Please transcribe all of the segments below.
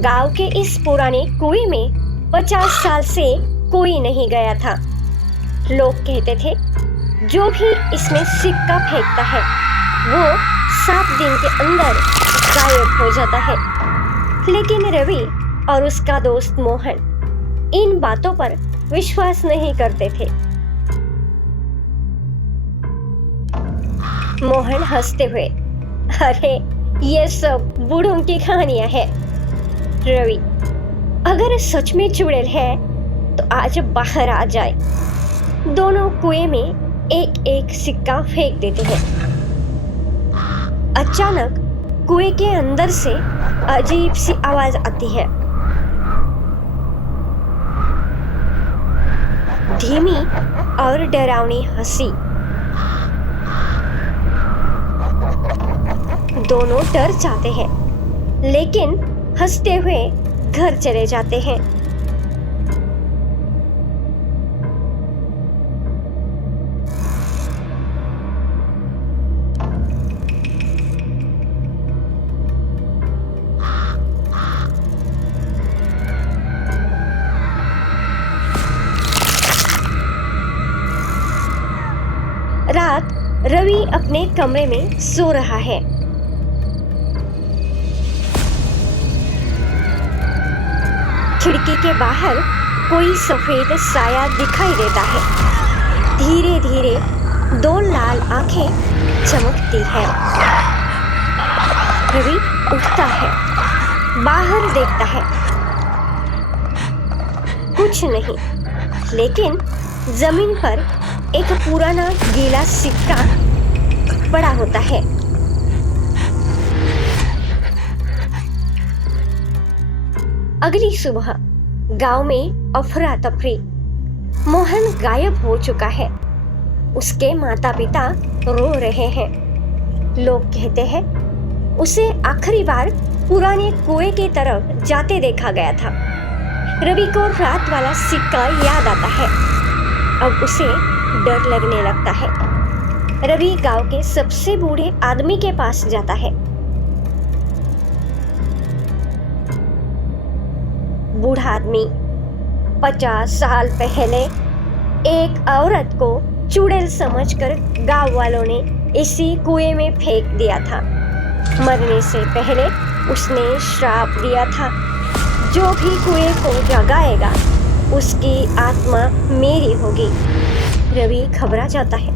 गांव के इस पुराने कुएं में 50 साल से कोई नहीं गया था। लोग कहते थे जो भी इसमें सिक्का फेंकता है वो 7 दिन के अंदर गायब हो जाता है। लेकिन रवि और उसका दोस्त मोहन इन बातों पर विश्वास नहीं करते थे। मोहन हंसते हुए, अरे ये सब बूढ़ों की कहानियां हैं। रवि, अगर सच में चुड़ैल है तो आज बाहर आ जाए। दोनों कुएं में एक एक सिक्का फेंक देते हैं। अचानक कुएं के अंदर से अजीब सी आवाज आती है, धीमी और डरावनी हंसी। दोनों डर जाते हैं लेकिन हंसते हुए घर चले जाते हैं। रात रवि अपने कमरे में सो रहा है। खिड़की के बाहर कोई सफेद साया दिखाई देता है। धीरे धीरे 2 लाल आंखें चमकती है। रवि उठता है, बाहर देखता है, कुछ नहीं, लेकिन जमीन पर एक पुराना गीला सिक्का पड़ा होता है। अगली सुबह गांव में अफरा तफरी। मोहन गायब हो चुका है। उसके माता पिता रो रहे हैं। लोग कहते हैं उसे आखिरी बार पुराने कुएं की तरफ जाते देखा गया था। रवि को रात वाला सिक्का याद आता है। अब उसे डर लगने लगता है। रवि गांव के सबसे बूढ़े आदमी के पास जाता है। बूढ़ा आदमी 50 साल पहले एक औरत को चुड़ैल समझकर गांव वालों ने इसी कुएं में फेंक दिया था। मरने से पहले उसने श्राप दिया था, जो भी कुएं को जगाएगा उसकी आत्मा मेरी होगी। रवि घबरा जाता है।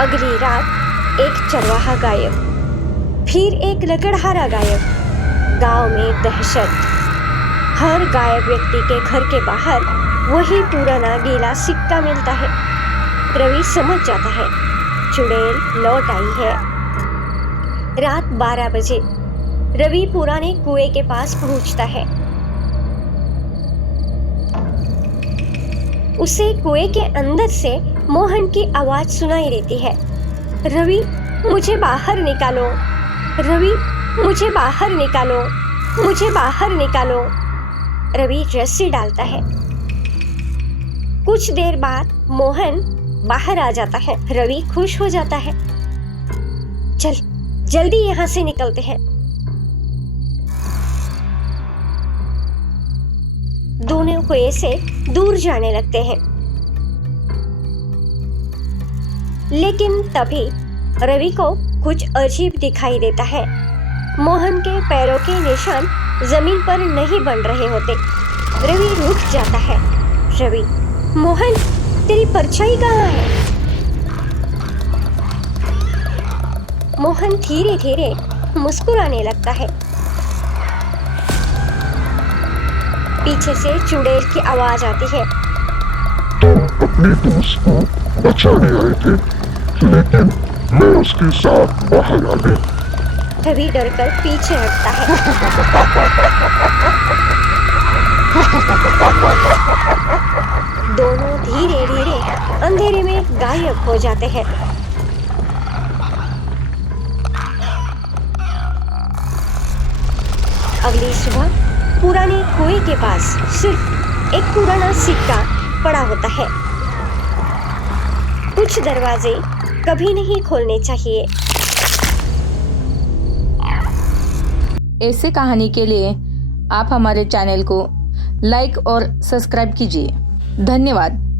अगली रात एक चरवाहा गायब, फिर एक लकड़हारा गायब। गांव में दहशत। हर गायब व्यक्ति के घर के बाहर वही पुराना गीला सिक्का मिलता है। रवि समझ जाता है चुड़ैल लौट आई है। रात 12 बजे रवि पुराने कुएं के पास पहुंचता है। उसे कुएं के अंदर से मोहन की आवाज सुनाई देती है, रवि मुझे बाहर निकालो, रवि मुझे बाहर निकालो, मुझे बाहर निकालो। रवि रस्सी डालता है। कुछ देर बाद मोहन बाहर आ जाता है। रवि खुश हो जाता है। चल जल्दी यहाँ से निकलते हैं। दोनों कुएं से दूर जाने लगते हैं। लेकिन तभी रवि को कुछ अजीब दिखाई देता है। मोहन के पैरों के निशान जमीन पर नहीं बन रहे होते। रवि रुक जाता है। रवि, मोहन तेरी परछाई कहाँ है? मोहन धीरे धीरे मुस्कुराने लगता है। पीछे से चुड़ैल की आवाज आती है, तुम अपने दोस्त को बचाने आए थे, लेकिन मैं उसके साथ बाहर आ गया। रवि डरकर पीछे हटता है। दोनों धीरे धीरे अंधेरे में गायब हो जाते हैं। अगली सुबह पुराने कुएं के पास सिर्फ एक पुराना सिक्का पड़ा होता है। कुछ दरवाजे कभी नहीं खोलने चाहिए। ऐसे कहानी के लिए आप हमारे चैनल को लाइक और सब्सक्राइब कीजिए। धन्यवाद।